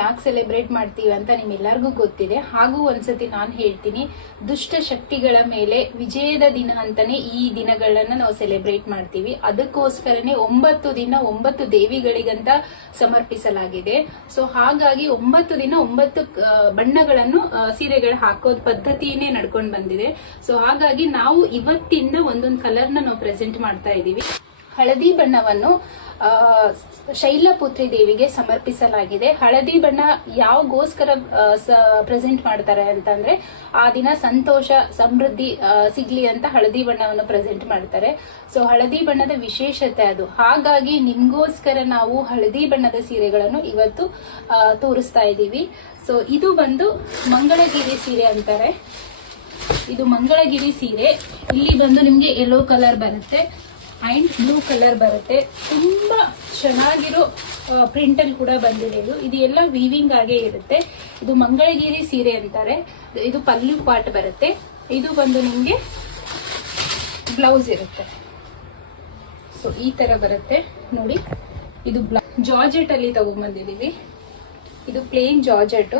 ಯಾಕೆ ಸೆಲೆಬ್ರೇಟ್ ಮಾಡ್ತೀವಿ ಅಂತ ನಿಮ್ಮೆಲ್ಲರಿಗೂ ಗೊತ್ತಿದೆ. ಹಾಗೂ ಒಂದ್ಸತಿ ನಾನು ಹೇಳ್ತೀನಿ, ದುಷ್ಟ ಶಕ್ತಿಗಳ ಮೇಲೆ ವಿಜಯದ ದಿನ ಅಂತಾನೆ ಈ ದಿನಗಳನ್ನ ನಾವು ಸೆಲೆಬ್ರೇಟ್ ಮಾಡ್ತೀವಿ. ಅದಕ್ಕೋಸ್ಕರನೇ 9 ದಿನ 9 ದೇವಿಗಳಿಗಂತ ಸಮರ್ಪಿಸಲಾಗಿದೆ. ಸೊ ಹಾಗಾಗಿ 9 ದಿನ 9 ಬಣ್ಣಗಳನ್ನು ಸೀರೆಗಳು ಹಾಕೋದ್ ಪದ್ಧತಿನೇ ನಡ್ಕೊಂಡು ಬಂದಿದೆ. ಸೊ ಹಾಗಾಗಿ ನಾವು ಇವತ್ತಿಂದ ಒಂದೊಂದು ಕಲರ್ನ ನಾವು ಪ್ರೆಸೆಂಟ್ ಮಾಡ್ತಾ ಇದೀವಿ. ಹಳದಿ ಬಣ್ಣವನ್ನು ಶೈಲಪುತ್ರಿ ದೇವಿಗೆ ಸಮರ್ಪಿಸಲಾಗಿದೆ. ಹಳದಿ ಬಣ್ಣ ಯಾವಗೋಸ್ಕರ ಪ್ರೆಸೆಂಟ್ ಮಾಡ್ತಾರೆ ಅಂತಂದ್ರೆ, ಆ ದಿನ ಸಂತೋಷ ಸಮೃದ್ಧಿ ಸಿಗ್ಲಿ ಅಂತ ಹಳದಿ ಬಣ್ಣವನ್ನು ಪ್ರೆಸೆಂಟ್ ಮಾಡ್ತಾರೆ. ಸೊ ಹಳದಿ ಬಣ್ಣದ ವಿಶೇಷತೆ ಅದು. ಹಾಗಾಗಿ ನಿಮ್ಗೋಸ್ಕರ ನಾವು ಹಳದಿ ಬಣ್ಣದ ಸೀರೆಗಳನ್ನು ಇವತ್ತು ತೋರಿಸ್ತಾ ಇದ್ದೀವಿ. ಸೊ ಇದು ಬಂದು ಮಂಗಳಗಿರಿ ಸೀರೆ ಅಂತಾರೆ. ಇದು ಮಂಗಳಗಿರಿ ಸೀರೆ. ಇಲ್ಲಿ ಬಂದು ನಿಮ್ಗೆ ಯೆಲ್ಲೋ ಕಲರ್ ಬರುತ್ತೆ ಅಂಡ್ ಬ್ಲೂ ಕಲರ್ ಬರುತ್ತೆ. ತುಂಬಾ ಚೆನ್ನಾಗಿರೋ ಪ್ರಿಂಟ್ ಅಲ್ಲಿ ಕೂಡ ಬಂದಿದೆ. ಇದು ಎಲ್ಲ ವೀವಿಂಗ್ ಆಗೇ ಇರುತ್ತೆ. ಇದು ಮಂಗಳಗಿರಿ ಸೀರೆ ಅಂತಾರೆ. ಇದು ಪಲ್ಲು ಪಾರ್ಟ್ ಬರುತ್ತೆ. ಇದು ಬಂದು ನಿಮ್ಗೆ ಬ್ಲೌಸ್ ಇರುತ್ತೆ. ಸೊ ಈ ತರ ಬರುತ್ತೆ ನೋಡಿ. ಇದು ಜಾರ್ಜೆಟ್ ಅಲ್ಲಿ ತಗೊಂಡ್ಬಂದಿದೀವಿ. ಇದು plain georgette.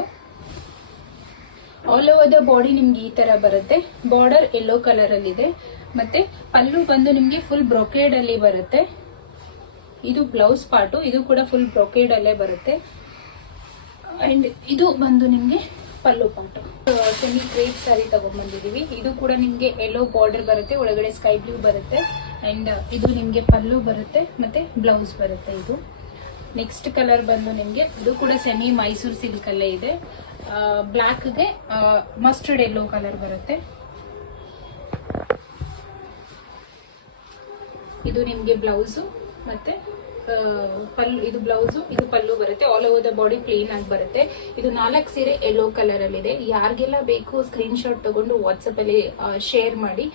All over the body ನಿಮ್ಗೆ ಈ ತರ ಬರುತ್ತೆ. ಬಾರ್ಡರ್ ಯೆಲ್ಲೋ ಕಲರ್ ಅಲ್ಲಿ ಇದೆ. ಮತ್ತೆ ಪಲ್ಲು ಬಂದು ನಿಮ್ಗೆ ಫುಲ್ ಬ್ರೊಕೇಡ್ ಅಲ್ಲಿ ಬರುತ್ತೆ. ಇದು ಬ್ಲೌಸ್ ಪಾರ್ಟ್. ಇದು ಕೂಡ ಫುಲ್ ಬ್ರೊಕೇಡ್ ಅಲ್ಲೇ ಬರುತ್ತೆ. ಅಂಡ್ ಇದು ಬಂದು ನಿಮ್ಗೆ ಪಲ್ಲು ಪಾರ್ಟ್. ಸೆಮಿ ಕ್ರೇಪ್ ಸಾರಿ ತಗೊಂಡ್ಬಂದಿದೀವಿ. ಇದು ಕೂಡ ನಿಮ್ಗೆ ಯೆಲ್ಲೋ ಬಾರ್ಡರ್ ಬರುತ್ತೆ, ಒಳಗಡೆ ಸ್ಕೈ ಬ್ಲೂ ಬರುತ್ತೆ. ಅಂಡ್ ಇದು ನಿಮ್ಗೆ ಪಲ್ಲು ಬರುತ್ತೆ ಮತ್ತೆ ಬ್ಲೌಸ್ ಬರುತ್ತೆ. ಇದು ನೆಕ್ಸ್ಟ್ ಕಲರ್ ಬಂದು ನಿಮ್ಗೆ ಇದು ಕೂಡ ಸೆಮಿ ಮೈಸೂರು ಸಿಲ್ಕ್ ಅಲ್ಲೇ ಇದೆ. ಬ್ಲಾಕ್ಗೆ ಮಸ್ಟರ್ಡ್ ಯೆಲ್ಲೋ ಕಲರ್ ಬರುತ್ತೆ. ಇದು ನಿಮ್ಗೆ ಬ್ಲೌಸು ಮತ್ತೆ ಪಲ್ಲು. ಇದು ಬ್ಲೌಸು, ಇದು ಪಲ್ಲು ಬರುತ್ತೆ. All over the body plain ಆಗಿ ಬರುತ್ತೆ. ಇದು 4 ಸೀರೆ ಯೆಲ್ಲೋ ಕಲರ್ ಅಲ್ಲಿ ಇದೆ. ಯಾರಿಗೆಲ್ಲ ಬೇಕು ಸ್ಕ್ರೀನ್ ಶಾಟ್ ತಗೊಂಡು ವಾಟ್ಸಪ್ ಅಲ್ಲಿ ಶೇರ್ ಮಾಡಿ.